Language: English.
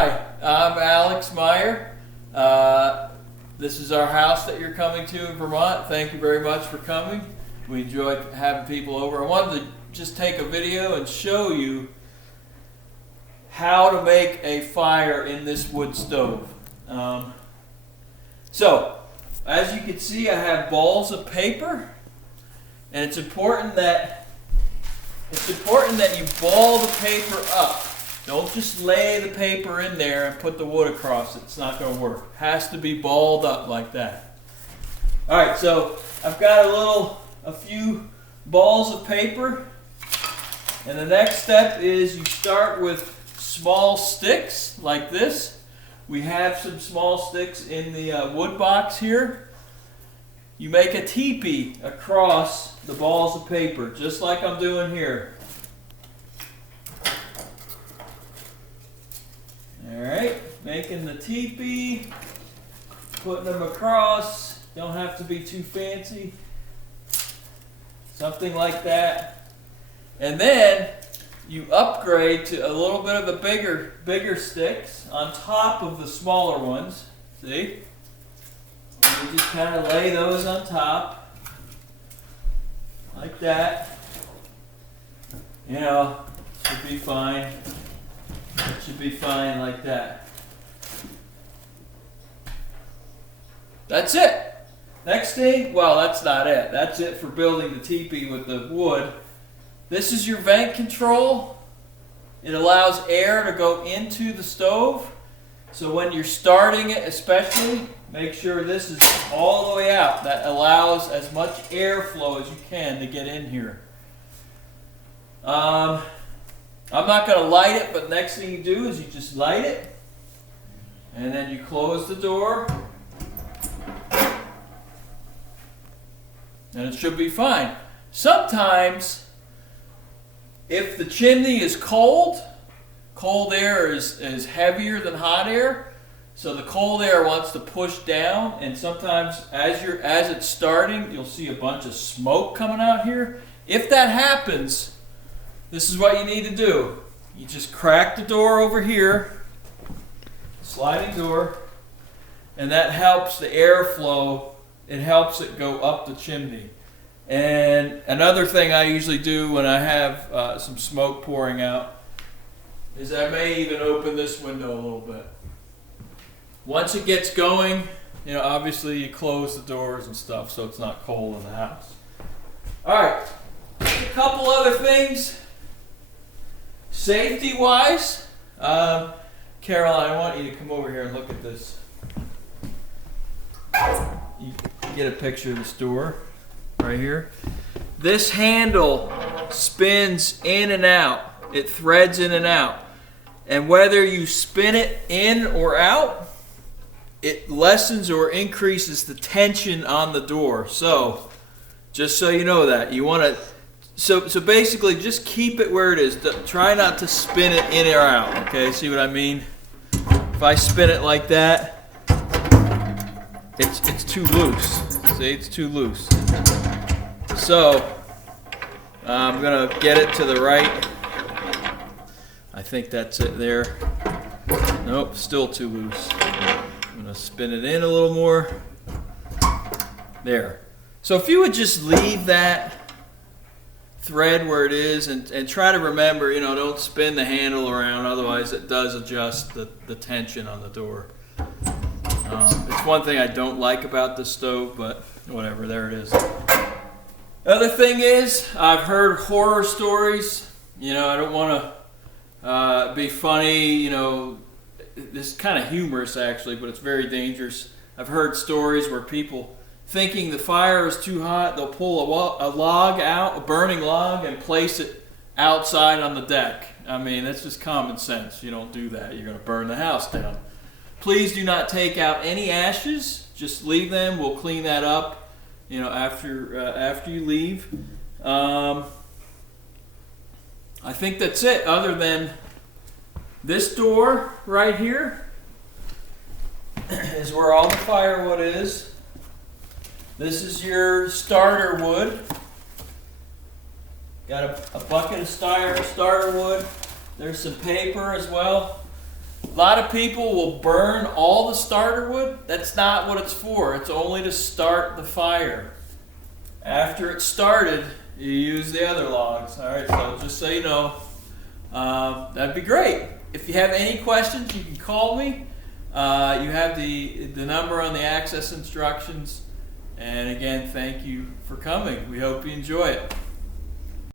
Hi, I'm Alex Meyer. This is our house that you're coming to in Vermont. Thank you very much for coming. We enjoy having people over. I wanted to just take a video and show you how to make a fire in this wood stove. So, as you can see, I have balls of paper, and it's important that you ball the paper up. Don't just lay the paper in there and put the wood across it. It's not going to work. It has to be balled up like that. Alright, so I've got a few balls of paper. And the next step is you start with small sticks like this. We have some small sticks in the wood box here. You make a teepee across the balls of paper, just like I'm doing here. Alright, making the teepee, putting them across. Don't have to be too fancy. Something like that. And then you upgrade to a little bit of the bigger sticks on top of the smaller ones. See? And you just kind of lay those on top. Like that. You know, should be fine. It should be fine like that. That's it. Next thing, well, that's not it. That's it for building the teepee with the wood. This is your vent control. It allows air to go into the stove. So when you're starting it especially, make sure this is all the way out. That allows as much airflow as you can to get in here. I'm not going to light it, but next thing you do is you just light it. And then you close the door. And it should be fine. Sometimes, if the chimney is cold, cold air is heavier than hot air. So the cold air wants to push down, and sometimes as it's starting, you'll see a bunch of smoke coming out here. If that happens, this is what you need to do. You just crack the door over here, sliding door, and that helps the airflow. It helps it go up the chimney. And another thing I usually do when I have some smoke pouring out is I may even open this window a little bit. Once it gets going, you know, obviously you close the doors and stuff so it's not cold in the house. Alright, a couple other things. Safety-wise, Caroline, I want you to come over here and look at this. You get a picture of this door right here. This handle spins in and out. It threads in and out. And whether you spin it in or out, it lessens or increases the tension on the door. So, just so you know that, you want to... So basically, just keep it where it is. Try not to spin it in or out, okay? See what I mean? If I spin it like that, it's too loose. See, it's too loose. So, I'm going to get it to the right. I think that's it there. Nope, still too loose. I'm going to spin it in a little more. There. So if you would just leave that thread where it is and try to remember, you know, don't spin the handle around, otherwise it does adjust the tension on the door. It's one thing I don't like about this stove, but whatever, there it is. The other thing is, I've heard horror stories. You know, I don't want to be funny, you know, this is kind of humorous actually, but it's very dangerous. I've heard stories where people, thinking the fire is too hot, they'll pull a log out, a burning log, and place it outside on the deck. I mean, that's just common sense. You don't do that. You're going to burn the house down. Please do not take out any ashes. Just leave them. We'll clean that up, you know, after you leave. I think that's it, other than this door right here is where all the firewood is. This is your starter wood. Got a bucket of starter wood. There's some paper as well. A lot of people will burn all the starter wood. That's not what it's for. It's only to start the fire. After it's started, you use the other logs. All right, so just so you know, that'd be great. If you have any questions, you can call me. You have the number on the access instructions. And again, thank you for coming. We hope you enjoy it.